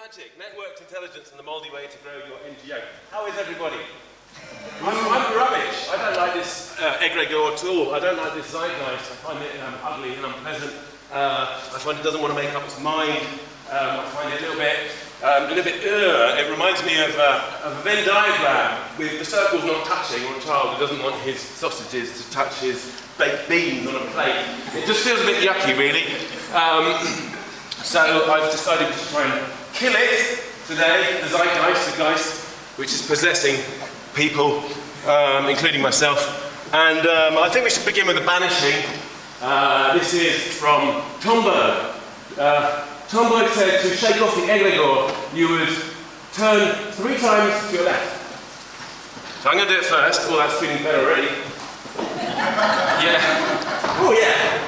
Magick, Networked Intelligence and the Mouldy Way to Grow Your NGO. How is everybody? I'm rubbish. I don't like this egregore at all. I don't like this zeitgeist. I find it ugly and unpleasant. I find it doesn't want to make up its mind. I find it a little bit, it reminds me of a Venn diagram with the circles not touching, or a child who doesn't want his sausages to touch his baked beans on a plate. It just feels a bit yucky, really. So I've decided to try and kill it today, the zeitgeist, the geist, which is possessing people, including myself. And I think we should begin with the banishing. This is from Tomberg. Tomberg said to shake off the egregore, you would turn 3 times to your left. So I'm going to do it first. Oh, that's feeling better already. Yeah. Oh, yeah.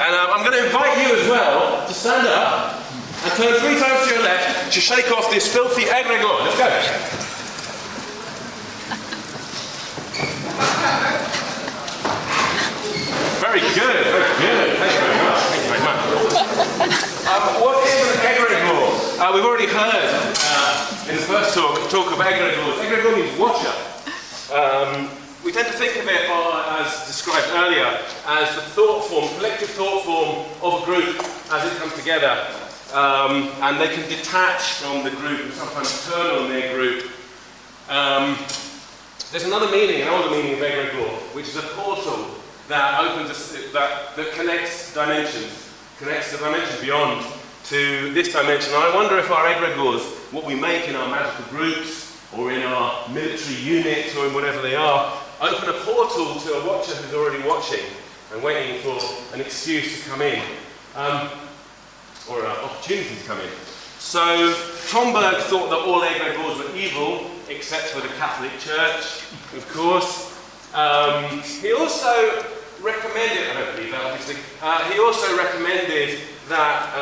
And I'm going to invite you as well to stand up and turn 3 times to your left to shake off this filthy egregore. Let's go. Very good, very good. Thank you very much. Thank you very much. What is an egregore? We've already heard in the first talk of egregores. Egregore means watcher. We tend to think of it, as described earlier, as the thought form, collective thought form of a group as it comes together. And they can detach from the group and sometimes turn on their group. There's another meaning, an older meaning of egregore, which is a portal that opens, that connects dimensions, connects the dimension beyond to this dimension. And I wonder if our egregores, what we make in our magical groups, or in our military units, or in whatever they are, open a portal to a watcher who's already watching and waiting for an excuse to come in, or an opportunity to come in. So Tomberg thought that all egregores were evil, except for the Catholic Church, of course. He also recommended, I don't believe that obviously, he also recommended that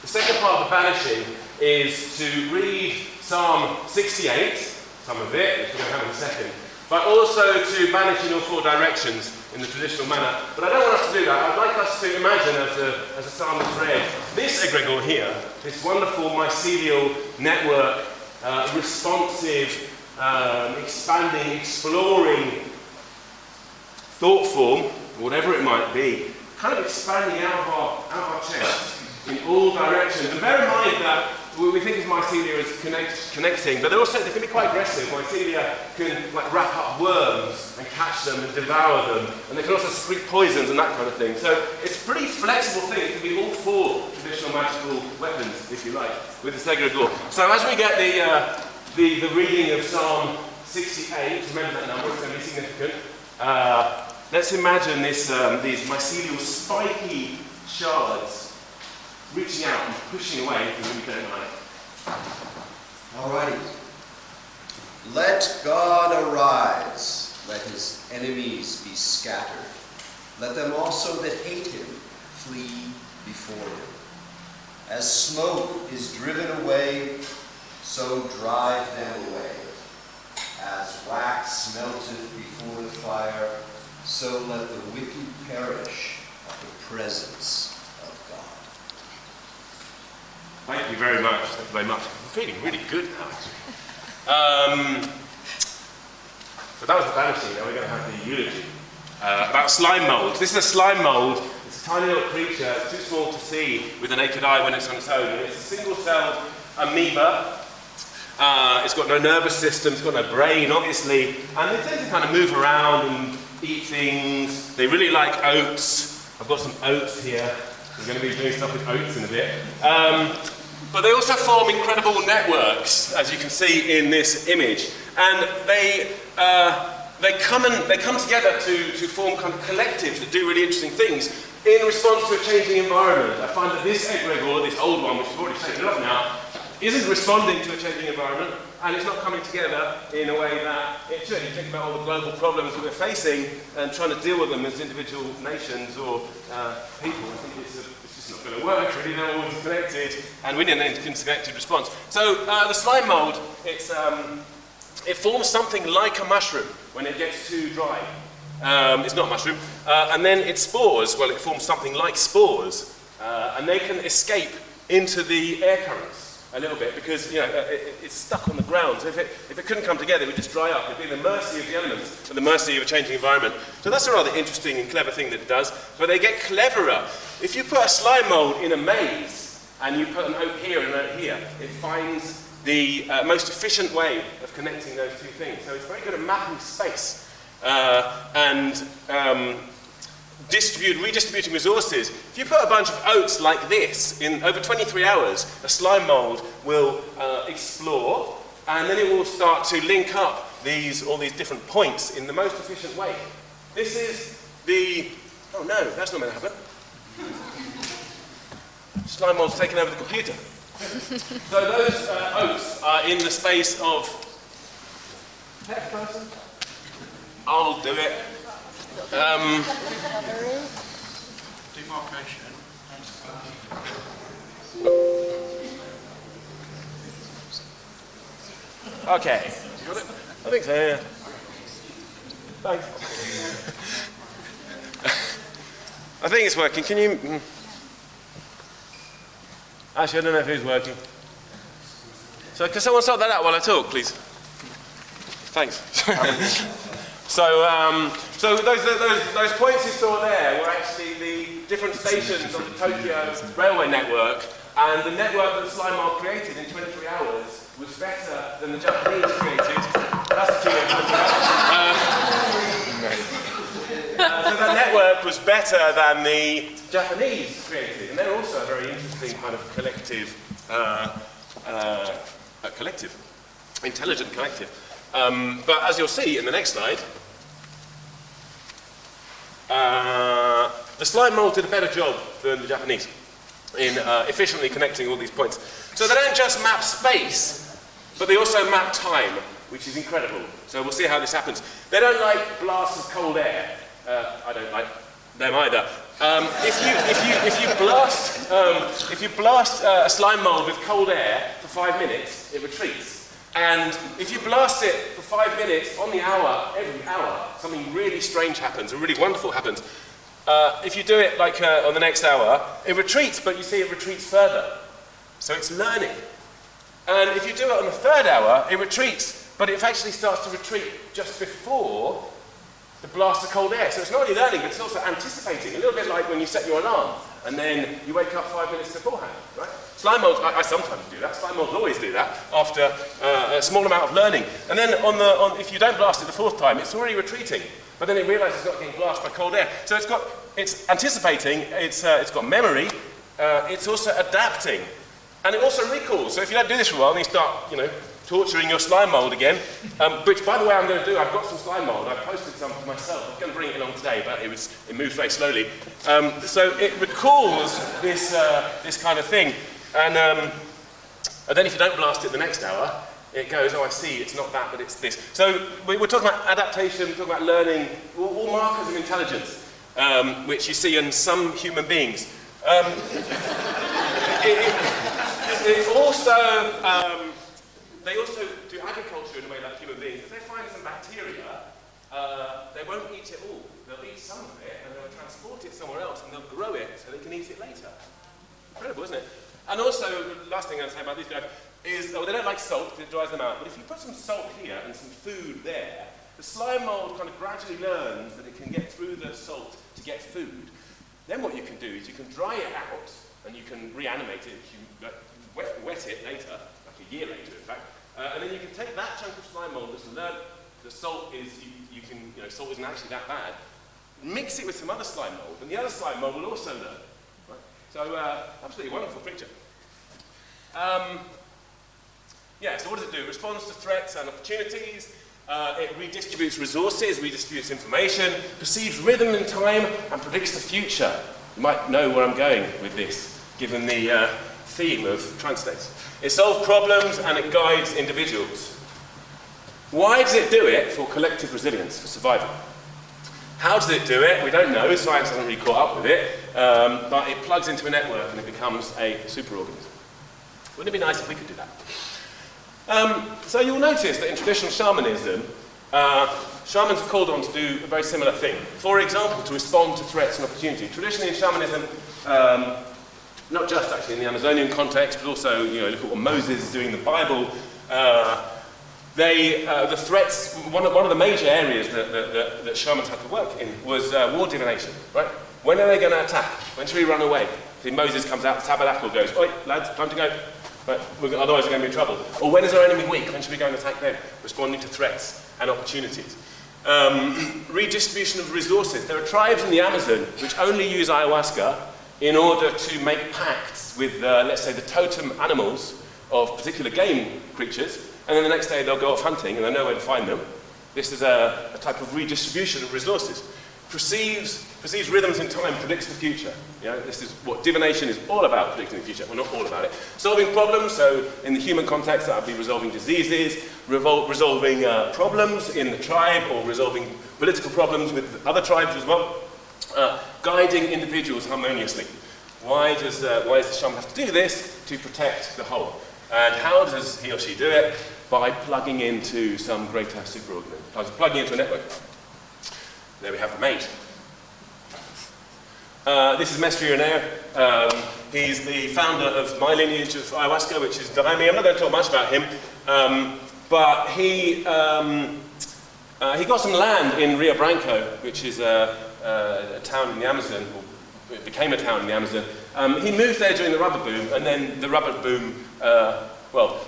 the second part of the banishing is to read Psalm 68, some of it, which we're going to have in a second, but also to banish in all 4 directions in the traditional manner. But I don't want us to do that. I'd like us to imagine, as the psalm is read, this egregore here, this wonderful mycelial network, responsive, expanding, exploring thought form, whatever it might be, kind of expanding out of our chest in all directions. And bear in mind that we think of mycelia as connecting, but they can be quite aggressive. Mycelia can wrap up worms and catch them and devour them, and they can also secrete poisons and that kind of thing. So it's a pretty flexible thing. It can be all 4 traditional magical weapons, if you like, with this egregore. So as we get the reading of Psalm 68, remember that number, it's going to be significant. Let's imagine these mycelial spiky shards reaching out and pushing away anything that we don't like. Alrighty. Let God arise, let his enemies be scattered. Let them also that hate him flee before him. As smoke is driven away, so drive them away. As wax melteth before the fire, so let the wicked perish at the presence of God. Thank you very much. Thank you very much. I'm feeling really good now, actually. So that was the banishing. Now we're going to have the eulogy about slime molds. This is a slime mold. It's a tiny little creature. It's too small to see with the naked eye when it's on its own. And it's a single-celled amoeba. It's got no nervous system, it's got no brain, obviously, and they tend to kind of move around and eat things. They really like oats. I've got some oats here. We're going to be doing stuff with oats in a bit. But they also form incredible networks, as you can see in this image. And they come together to form kind of collectives that do really interesting things in response to a changing environment. I find that this egregore, this old one, which we've already shaken off now, isn't responding to a changing environment, and it's not coming together in a way that it should. You think about all the global problems that we're facing and trying to deal with them as individual nations or people. I think it's just not going to work, really. They're all interconnected, and we need an interconnected response. So the slime mold, it forms something like a mushroom when it gets too dry. It's not a mushroom. And then its spores, well, it forms something like spores, and they can escape into the air currents a little bit because it's stuck on the ground. So if it couldn't come together, it would just dry up. It'd be at the mercy of the elements, at the mercy of a changing environment. So that's a rather interesting and clever thing that it does. But they get cleverer. If you put a slime mould in a maze and you put an oak here and an oak here, it finds the most efficient way of connecting those two things. So it's very good at mapping space and redistributing resources. If you put a bunch of oats like this, in over 23 hours, a slime mould will explore, and then it will start to link up all these different points in the most efficient way. This is the... Oh no, that's not going to happen. Slime mould's taken over the computer. So those oats are in the space of... Next person. I'll do it. Demarcation. Okay. Got it? I think so, yeah. Thanks. I think it's working. Can you... Actually, I don't know if it's working. So can someone sort that out while I talk, please? Thanks. So those points you saw there were actually the different stations of the Tokyo railway network, and the network that Slime Mold created in 23 hours was better than the Japanese created. That's the key. So that network was better than the Japanese created, and they're also a very interesting kind of intelligent collective. But as you'll see in the next slide, the slime mold did a better job than the Japanese in efficiently connecting all these points. So they don't just map space, but they also map time, which is incredible. So we'll see how this happens. They don't like blasts of cold air. I don't like them either. If you blast a slime mold with cold air for 5 minutes, it retreats. And if you blast it for 5 minutes on the hour, every hour, something really strange happens, and really wonderful happens. If you do it like on the next hour, it retreats, but you see it retreats further. So it's learning. And if you do it on the 3rd hour, it retreats, but it actually starts to retreat just before the blast of cold air. So it's not only learning, but it's also anticipating, a little bit like when you set your alarm, and then you wake up 5 minutes beforehand, right? Slime molds, I sometimes do that. Slime molds always do that after a small amount of learning. And then if you don't blast it the 4th time, it's already retreating. But then it realises it's not getting blasted by cold air. So it's anticipating, it's got memory, it's also adapting. And it also recalls. So if you don't do this for a while, then you start, torturing your slime mold again, which, by the way, I'm going to do. I've got some slime mold. I posted some for myself. I was going to bring it along today, but it moves very slowly. So it recalls this kind of thing, and then if you don't blast it the next hour, it goes, oh, I see, it's not that, but it's this. So we're talking about adaptation, we're talking about learning, all markers of intelligence, which you see in some human beings. They also do agriculture in a way like human beings. If they find some bacteria, they won't eat it all. They'll eat some of it, and they'll transport it somewhere else, and they'll grow it so they can eat it later. Incredible, isn't it? And also, the last thing I'm going to say about these guys is, they don't like salt because it dries them out, but if you put some salt here and some food there, the slime mold kind of gradually learns that it can get through the salt to get food. Then what you can do is you can dry it out, and you can reanimate it if you wet it later, like a year later in fact, and then you can take that chunk of slime mold that's learned the salt is, salt isn't actually that bad, mix it with some other slime mold, and the other slime mold will also learn. Right? So, absolutely wonderful creature. So what does it do? It responds to threats and opportunities, it redistributes resources, redistributes information, perceives rhythm and time, and predicts the future. You might know where I'm going with this, given the theme of transstates. It solves problems and it guides individuals. Why does it do it? For collective resilience, for survival. How does it do it? We don't know. Science hasn't really caught up with it. But it plugs into a network and it becomes a superorganism. Wouldn't it be nice if we could do that? So you'll notice that in traditional shamanism, shamans are called on to do a very similar thing. For example, to respond to threats and opportunity. Traditionally in shamanism, not just actually in the Amazonian context, but also, you know, look at what Moses is doing in the Bible. The threats, one of the major areas that shamans had to work in was war divination, right? When are they going to attack? When should we run away? See, Moses comes out, the tabernacle goes, oi, lads, time to go. Right? Otherwise we're going to be in trouble. Or when is our enemy weak? When should we go and attack them? Responding to threats and opportunities. Redistribution of resources. There are tribes in the Amazon which only use ayahuasca in order to make pacts with, let's say, the totem animals of particular game creatures, and then the next day they'll go off hunting and they know where to find them. This is a type of redistribution of resources. Perceives rhythms in time, predicts the future. You know, this is what divination is all about, predicting the future. Well, not all about it. Solving problems, so in the human context that would be resolving diseases, resolving problems in the tribe, or resolving political problems with other tribes as well. Guiding individuals harmoniously. Why does the shaman have to do this? To protect the whole. And how does he or she do it? By plugging into some greater superorganism, plugging into a network. There we have the mate. This is Mestre Renaud. He's the founder of my lineage of ayahuasca, which is behind me. I'm not going to talk much about him, but he got some land in Rio Branco, which is a town in the Amazon, or it became a town in the Amazon. He moved there during the rubber boom, and then the rubber boom,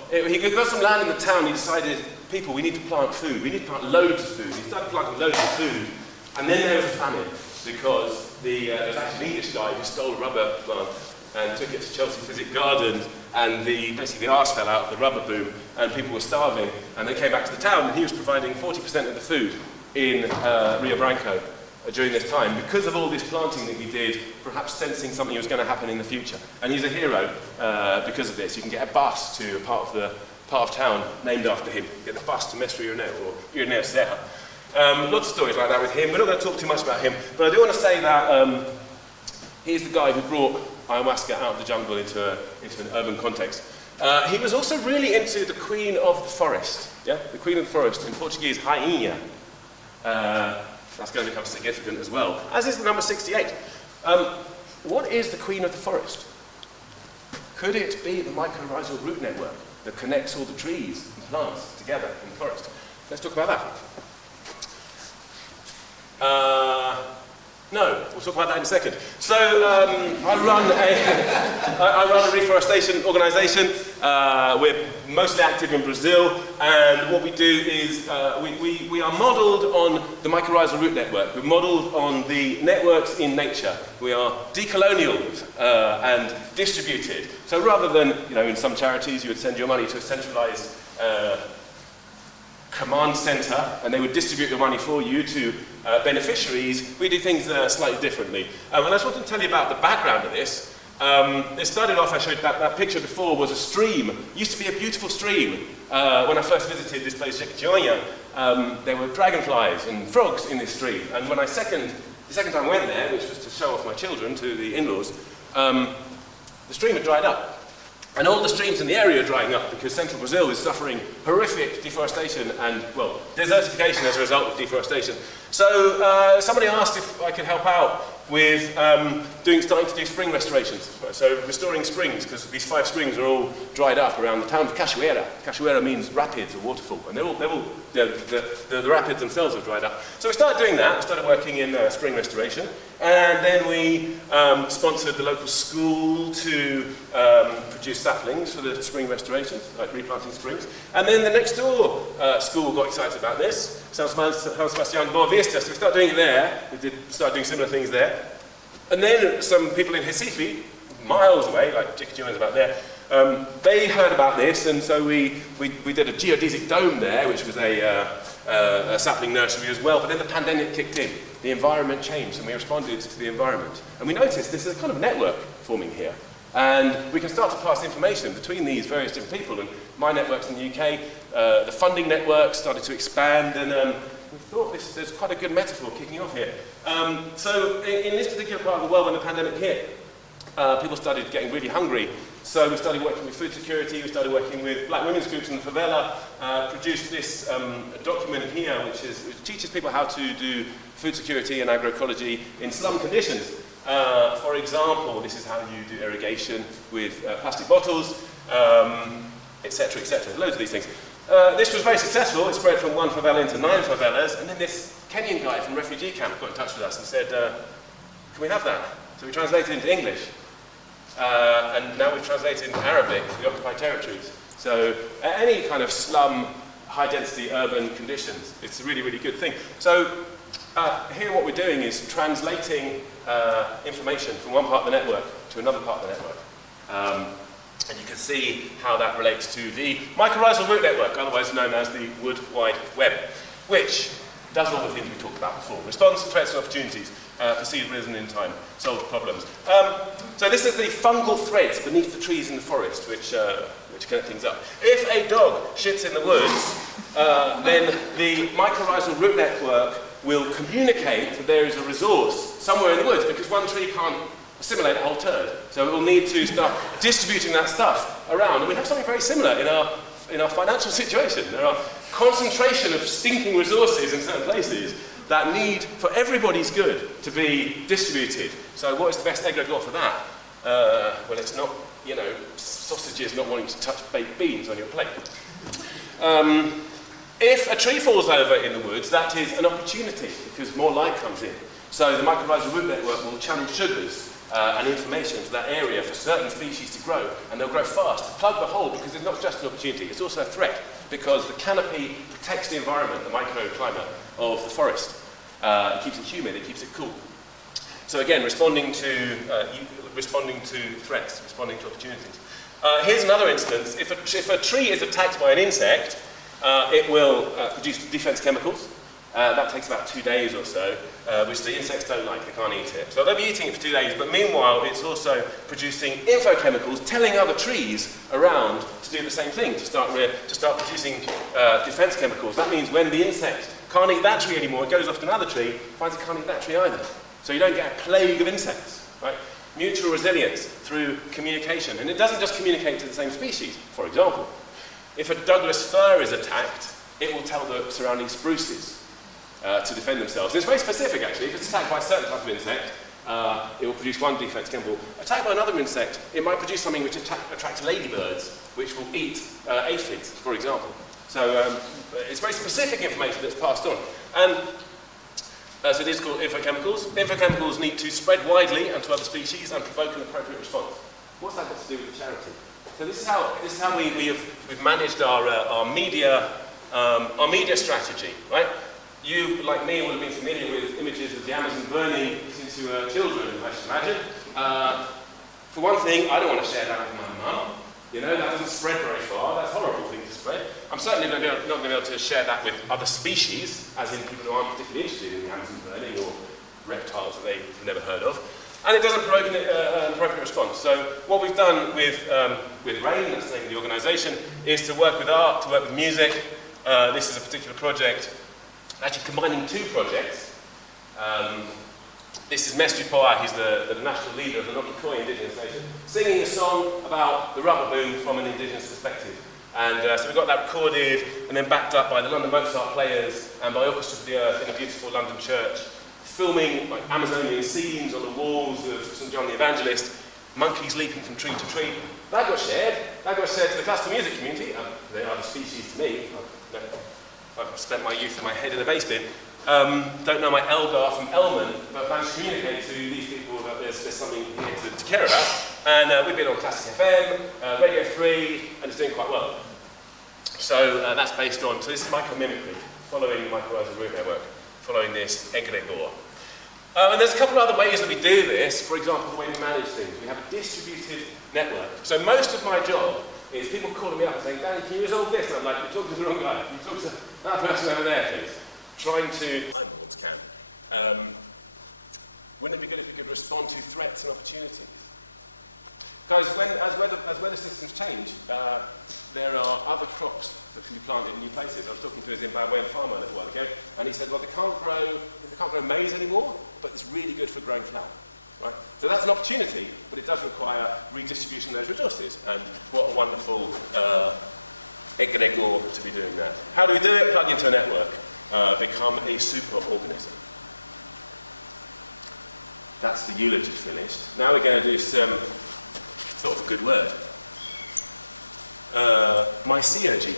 he got some land in the town. He decided, people, we need to plant food. We need to plant loads of food. He started planting loads of food, and then there was a famine, because there was actually an English guy who stole a rubber plant and took it to Chelsea Physic Gardens, and basically the arse fell out of the rubber boom, and people were starving, and they came back to the town, and he was providing 40% of the food in Rio Branco during this time, because of all this planting that he did, perhaps sensing something was going to happen in the future. And he's a hero because of this. You can get a bus to a part of town named after him. You get the bus to Mestre Renaud, or Renaud Serra. Lots of stories like that with him. We're not going to talk too much about him, but I do want to say that he's the guy who brought ayahuasca out of the jungle into an urban context. He was also really into the queen of the forest. Yeah, the queen of the forest, in Portuguese, rainha. That's going to become significant as well, as is the number 68. What is the queen of the forest? Could it be the mycorrhizal root network that connects all the trees and plants together in the forest? Let's talk about that. No, we'll talk about that in a second. So I run a reforestation organisation. We're mostly active in Brazil, and what we do is we are modelled on the mycorrhizal root network. We're modelled on the networks in nature. We are decolonial and distributed. So rather than, you know, in some charities you would send your money to a centralised command centre, and they would distribute the money for you to beneficiaries, we do things slightly differently. And I just wanted to tell you about the background of this. It started off, I showed that picture before, was a stream. It used to be a beautiful stream. When I first visited this place, Jequitinhonha, there were dragonflies and frogs in this stream. And when the second time I went there, which was to show off my children to the in-laws, the stream had dried up. And all the streams in the area are drying up because central Brazil is suffering horrific deforestation and, well, desertification as a result of deforestation. So somebody asked if I could help out with starting to do spring restorations. So restoring springs, because these 5 springs are all dried up around the town of Cachoeira. Cachoeira means rapids or waterfall, and the rapids themselves have dried up. So we started doing that. We started working in spring restoration, and then we sponsored the local school to produce saplings for the spring restorations, like replanting springs. And then the next door school got excited about this, São Sebastião de Boa Vista, so we started doing it there. We started doing similar things there. And then some people in Recife, miles away, like Jequitinhonha is about there, they heard about this, and so we did a geodesic dome there, which was a sapling nursery as well. But then the pandemic kicked in, the environment changed, and we responded to the environment. And we noticed this is a kind of network forming here. And we can start to pass information between these various different people. And my networks in the UK, the funding network started to expand, and we thought there's quite a good metaphor kicking off here. So in this particular part of the world, when the pandemic hit, people started getting really hungry So we started working with food security, we started working with black women's groups in the favela, produced this document here which teaches people how to do food security and agroecology in slum conditions. For example, this is how you do irrigation with plastic bottles, etc., etc. Loads of these things. This was very successful. It spread from one favela into 9 favelas, and then this Kenyan guy from refugee camp got in touch with us and said, can we have that? So we translated it into English, and now we've translated into Arabic for the occupied territories. So any kind of slum, high-density urban conditions, it's a really, really good thing. So here what we're doing is translating information from one part of the network to another part of the network. And you can see how that relates to the mycorrhizal root network, otherwise known as the Wood Wide Web, which does all the things we talked about before. Responds to threats and opportunities, perceived, risen in time, solves problems. So this is the fungal threads beneath the trees in the forest, which connect things up. If a dog shits in the woods, then the mycorrhizal root network will communicate that there is a resource somewhere in the woods, because one tree can't assimilate a whole turd. So it will need to start distributing that stuff around. And we have something very similar in our financial situation. There are concentration of stinking resources in certain places that need, for everybody's good, to be distributed. So what is the best egregore for that? Well, it's not, sausages not wanting to touch baked beans on your plate. If a tree falls over in the woods, that is an opportunity, because more light comes in. So the mycorrhizal root network will channel sugars and information to that area for certain species to grow, and they'll grow fast to plug the hole, because it's not just an opportunity, it's also a threat, because the canopy protects the environment, the microclimate of the forest. It keeps it humid, it keeps it cool. So again, responding to threats, responding to opportunities. Here's another instance. If a tree is attacked by an insect, it will produce defense chemicals. That takes about 2 days or so, which the insects don't like, they can't eat it. So they'll be eating it for 2 days, but meanwhile it's also producing infochemicals, telling other trees around to do the same thing, to start producing defense chemicals. That means when the insect can't eat that tree anymore, it goes off to another tree, finds it can't eat that tree either. So you don't get a plague of insects, right? Mutual resilience through communication. And it doesn't just communicate to the same species. For example, if a Douglas fir is attacked, it will tell the surrounding spruces to defend themselves. And it's very specific, actually. If it's attacked by a certain type of insect, it will produce one defense chemical. Attacked by another insect, it might produce something which attracts ladybirds, which will eat aphids, for example. So it's very specific information that's passed on. And so it is called infochemicals. Infochemicals need to spread widely and to other species and provoke an appropriate response. What's that got to do with the charity? So this is how we've managed our media strategy, right? You, like me, will have been familiar with images of the Amazon burning into children, I should imagine. For one thing, I don't want to share that with my mum. That doesn't spread very far. That's a horrible thing to spread. I'm certainly not going to be able to share that with other species, as in people who aren't particularly interested in the Amazon burning or reptiles that they've never heard of. And it doesn't provoke an appropriate response. So what we've done with RAIN, that's the name of the organisation, is to work with art, to work with music. This is a particular project, actually combining 2 projects. This is Mestre Poa, he's the national leader of the Nokikoi Indigenous Nation, singing a song about the rubber boom from an Indigenous perspective. And so we got that recorded and then backed up by the London Mozart Players and by Orchestra for the Earth in a beautiful London church, filming like Amazonian scenes on the walls of St John the Evangelist, monkeys leaping from tree to tree. That got shared. That got shared to the classical music community. They are the species to me. I've spent my youth with my head in a bass bin. Don't know my Elgar from Elman, but managed to communicate to these people that there's something here to care about. And we've been on Classic FM, Radio 3, and it's doing quite well. So that's based on, so this is micromimicry, following the mycorrhizal root network, following this egregore. And there's a couple of other ways that we do this. For example, the way we manage things. We have a distributed network. So most of my job is people calling me up and saying, Danny, can you resolve this? And I'm like, you're talking to the wrong guy. Can you talk to that person over there, please? Trying to... Wouldn't it be good if we could respond to threats and opportunity? Guys, as weather systems change, there are other crops that can be planted in new places. I was talking to a Zimbabwean farmer a little while ago, and he said, well, they can't grow maize anymore, but it's really good for growing flour. Right? So that's an opportunity, but it does require redistribution of those resources. And what a wonderful egregore to be doing that. How do we do it? Plug into a network. Become a superorganism. That's the eulogy finished. Now we're going to do some sort of a good word. Myceology.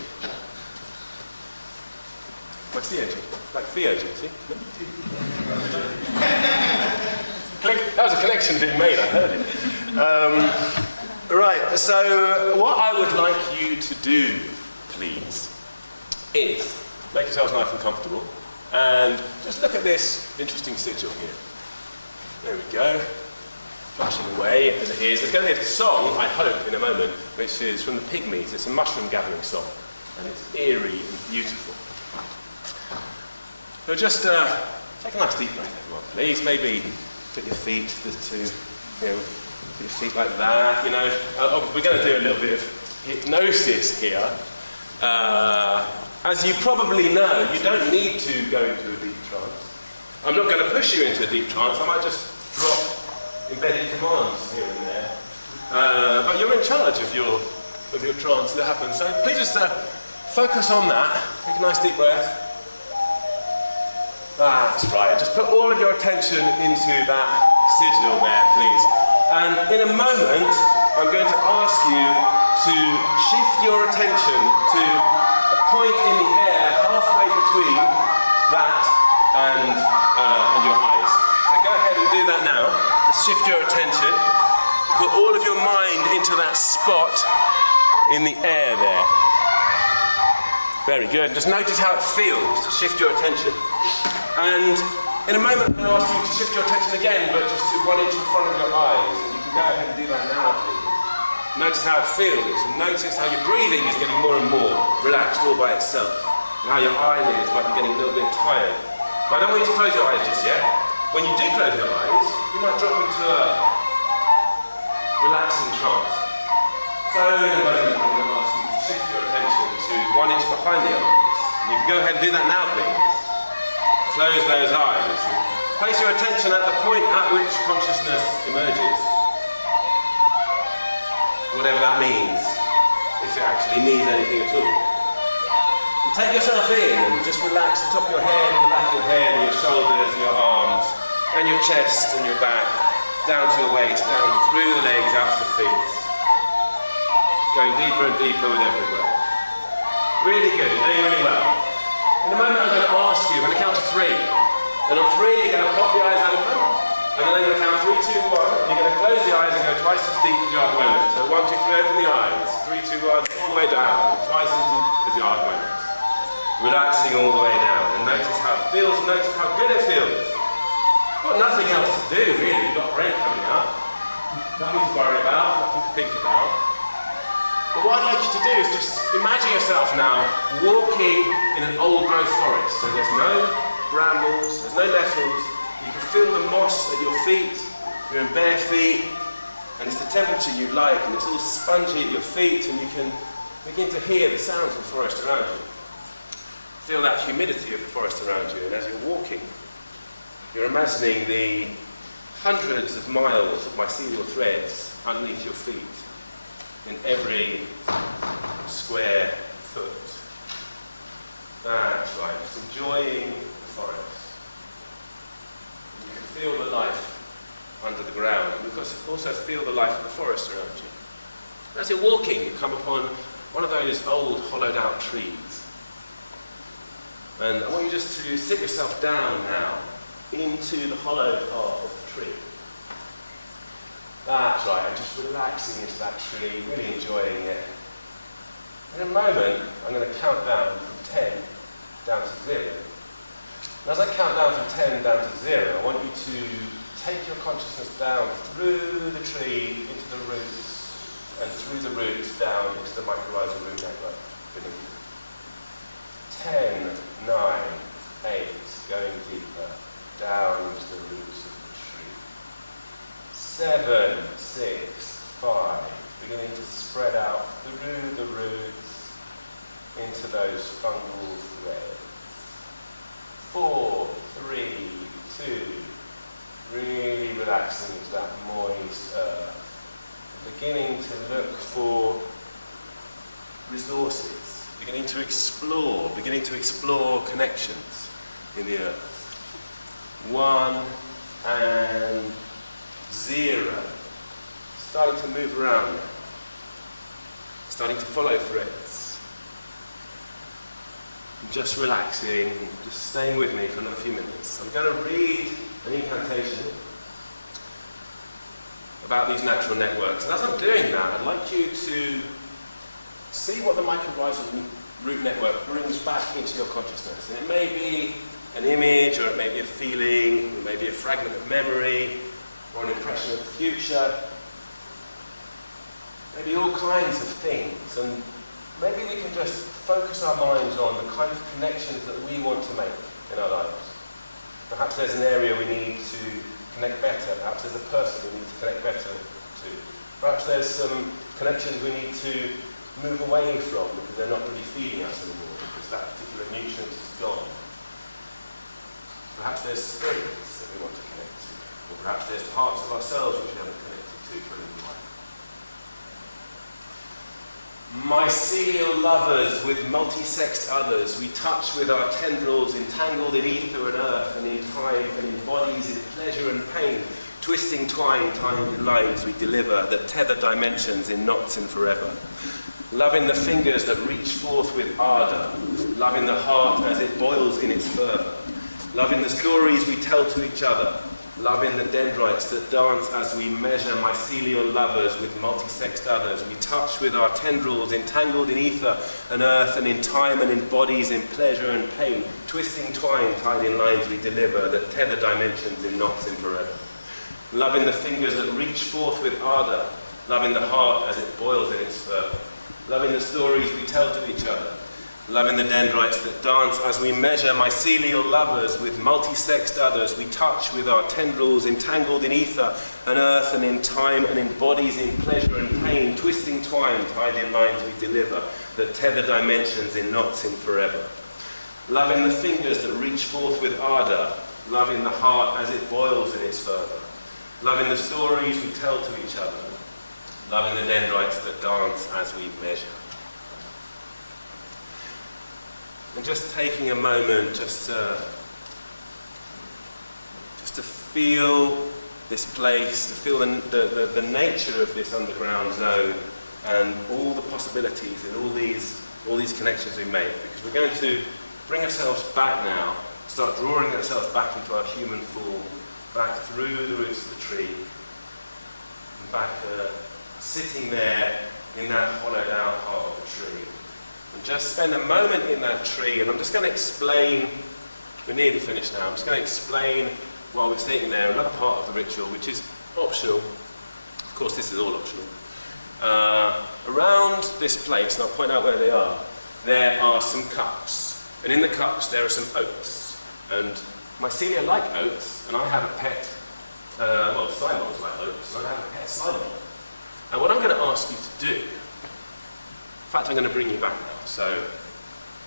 Myceology. Like theology, see? Click. That was a connection being made, I heard it. Right, so what I would like you to do, please, is make yourselves nice and comfortable and just look at this interesting sigil here. There we go. Flashing away as it is. There's going to be a song, I hope, in a moment, which is from the Pygmies. It's a mushroom gathering song, and it's eerie and beautiful. So just take a nice deep breath, everyone, please. Maybe put your feet to, put your feet like that, we're going to do a little bit of hypnosis here. As you probably know, you don't need to go into a deep trance. I'm not going to push you into a deep trance. I might just drop embedded commands here and there. But you're in charge of your trance that happens. So please just focus on that. Take a nice deep breath. That's right. Just put all of your attention into that sigil there, please. And in a moment, I'm going to ask you to shift your attention to a point in the air halfway between that and your eyes. So go ahead and do that now. Just shift your attention. Put all of your mind into that spot in the air there. Very good. Just notice how it feels to shift your attention. And in a moment, I'll ask you to shift your attention again, but just to 1 inch in front of your eyes. And you can go ahead and do that now, please. Notice how it feels, and notice how your breathing is getting more and more relaxed all by itself. And how your eyelids might be getting a little bit tired. But I don't want you to close your eyes just yet. When you do close your eyes, you might drop into a relaxing trance. So in a moment, I'm going to ask you to shift your attention to 1 inch behind the eyes. And you can go ahead and do that now, please. Close those eyes. Place your attention at the point at which consciousness emerges. Whatever that means, if it actually means anything at all. And take yourself in and just relax the top of your head, and the back of your head, and your shoulders, and your arms, and your chest, and your back, down to your waist, down through the legs, out to the feet. Going deeper and deeper with every breath. Really good, you're doing really well. In a moment I'm going to ask you, I'm going to count to 3. And on 3 you're going to pop your eyes open. And then I'm going to count 3, 2, 1. And you're going to close the eyes and go twice as deep as you are at the moment. So 1, 2, 3, open the eyes. 3, 2, 1, all the way down. Twice as deep as you are at the moment. Relaxing all the way down. And notice how it feels, and notice how good it feels. You've got nothing else to do, really. You've got a break coming up. Nothing to worry about, nothing to think about. But what I'd like you to do is just imagine yourself now walking in an old-growth forest. So there's no brambles, there's no nettles. You can feel the moss at your feet. You're in bare feet, and it's the temperature you like, and it's all spongy at your feet, and you can begin to hear the sounds of the forest around you. Feel that humidity of the forest around you, and as you're walking, you're imagining the hundreds of miles of mycelial threads underneath your feet. In every square foot. That's right, just enjoying the forest. You can feel the life under the ground, and you can also feel the life of the forest around you. As you're walking, you come upon one of those old hollowed out trees. And I want you just to sit yourself down now into the hollow part of the tree. That's right, I'm just relaxing into that tree, really enjoying it. In a moment, I'm going to count down from 10 down to 0. And as I count down from 10 down to 0, I want you to take your consciousness down through the tree, into the roots, and through the roots down into the mycelial root network. 10, 9, 8, going deeper, down into the roots of the tree. 7, 6, 5, beginning to spread out through the roots into those fungal threads. 4, 3, 2, really relaxing into that to explore connections in the earth. 1 and 0. Starting to move around there. Starting to follow threads. Just relaxing, just staying with me for another few minutes. I'm going to read an incantation about these natural networks. And as I'm doing that, I'd like you to see what the mycorrhizal root network brings back into your consciousness. And it may be an image, or it may be a feeling, it may be a fragment of memory, or an impression of the future. Maybe all kinds of things. And maybe we can just focus our minds on the kind of connections that we want to make in our lives. Perhaps there's an area we need to connect better. Perhaps there's a person we need to connect better to. Perhaps there's some connections we need to move away from because they're not really feeding us anymore, because that particular nutrient is gone. Perhaps there's spirits that we want to connect to. Or perhaps there's parts of ourselves that we haven't connected to for a little while. Mycelial lovers with multi-sexed others, we touch with our tendrils entangled in ether and earth and in time and in bodies in pleasure and pain, twisting twine timed in lines we deliver that tether dimensions in knots and forever. Loving the fingers that reach forth with ardour, loving the heart as it boils in its fervour, loving the stories we tell to each other, loving the dendrites that dance as we measure mycelial lovers with multi-sexed others. We touch with our tendrils entangled in ether and earth and in time and in bodies in pleasure and pain, twisting twine tied in lines we deliver that tether dimensions in knots and forever. Loving the fingers that reach forth with ardour, loving the heart as it boils in its fervour, loving the stories we tell to each other, loving the dendrites that dance as we measure mycelial lovers with multi-sexed others. We touch with our tendrils entangled in ether and earth and in time and in bodies in pleasure and pain, twisting twine tied in lines we deliver that tether dimensions in knots in forever. Loving the fingers that reach forth with ardour, loving the heart as it boils in its fervour, loving the stories we tell to each other, loving the dendrites that dance as we measure. And just taking a moment just to feel this place, to feel the nature of this underground zone and all the possibilities and all these connections we make. Because we're going to bring ourselves back now, start drawing ourselves back into our human form, back through the roots of the tree, and back sitting there in that hollowed out part of the tree. Just spend a moment in that tree, and I'm just going to explain, we're nearly finished now, I'm just going to explain while we're sitting there another part of the ritual, which is optional. Of course, this is all optional. Around this place, and I'll point out where they are, there are some cups, and in the cups there are some oats, and mycelia like oats, and I have a pet, slime moles like oats, so I have a pet slime mole. And what I'm going to ask you to do, in fact, I'm going to bring you back now, so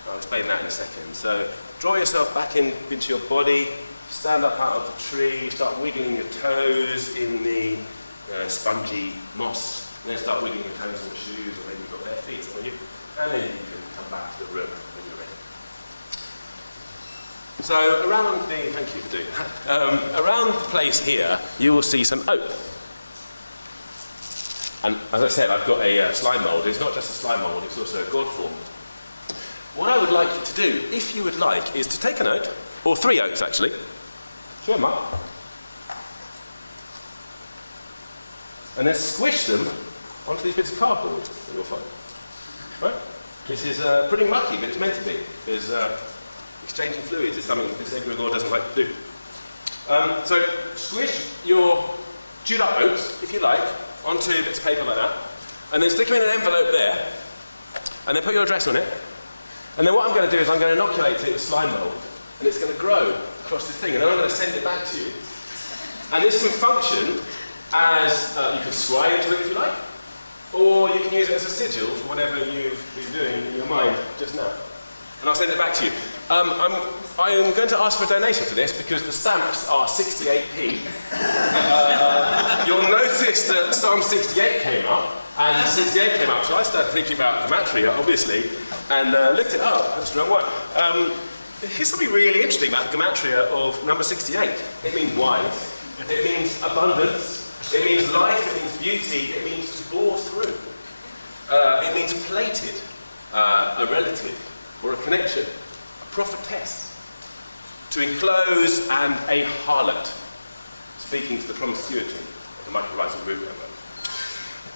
I'll explain that in a second. So draw yourself back into your body, stand up out of the tree, start wiggling your toes in the spongy moss, and then start wiggling your toes in shoes, or maybe you've got bare feet on you, and then you can come back to the room when you're ready. So around thank you for doing that. Around the place here, you will see some oats. And as I said, I've got a slime mould. It's not just a slime mould, it's also a gourd form. What I would like you to do, if you would like, is to take an oat, or 3 oats actually, chew them up, and then squish them onto these bits of cardboard that you'll find. Right? This is pretty mucky, but it's meant to be, because exchanging fluids is something this egregore doesn't like to do. So squish your chewed up oats, if you like, onto bits of paper like that, and then stick them in an envelope there, and then put your address on it, and then what I'm going to do is I'm going to inoculate it with slime mould, and it's going to grow across this thing, and then I'm going to send it back to you. And this can function as, you can scribe into it if you like, or you can use it as a sigil for whatever you've been doing in your mind just now. And I'll send it back to you. I am going to ask for a donation for this because the stamps are 68p. You'll notice that Psalm 68 came up, And 68 came up, so I started thinking about gematria, obviously, and looked it up. That's the wrong one. Here's something really interesting about the gematria of number 68. It means wise, it means abundance, it means life, it means beauty, it means to bore through. It means plated, a relative, or a connection, a prophetess, to enclose, and a harlot, speaking to the promiscuity of the marginalised group.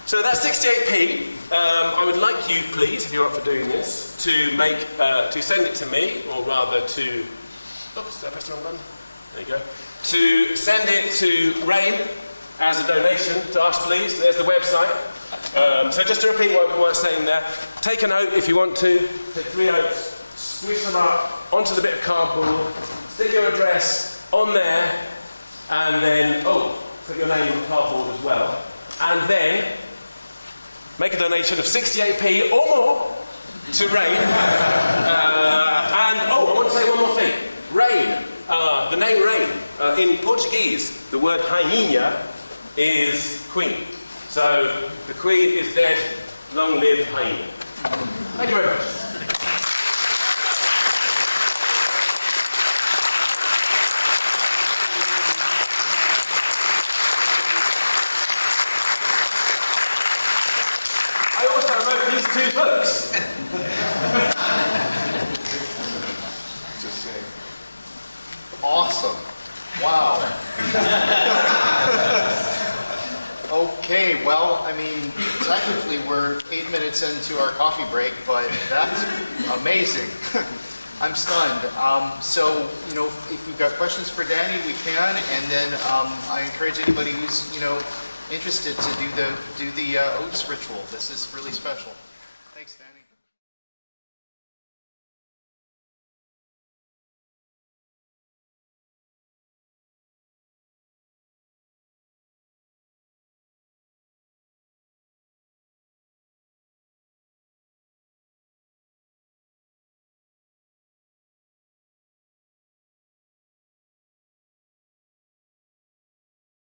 So that's 68p. I would like you, please, if you're up for doing this, to send it to me, or rather to... Oops, did I press the wrong button? There you go. To send it to Rain as a donation to us, please. There's the website. So just to repeat what I was saying there, take a note if you want to. Take 3 notes, squish them up onto the bit of cardboard, stick your address on there, and then, put your name in the cardboard as well. And then make a donation of 68p or more to Rain. I want to say one more thing. Rain, the name Rain, in Portuguese, the word rainha is queen. So the queen is dead, long live rainha. Thank you very much. I also wrote these 2 books. Awesome. Wow. Okay, well, I mean, technically we're 8 minutes into our coffee break, but that's amazing. I'm stunned. So, if you've got questions for Danny, we can, and then I encourage anybody who's, interested to do the oats ritual. This is really special.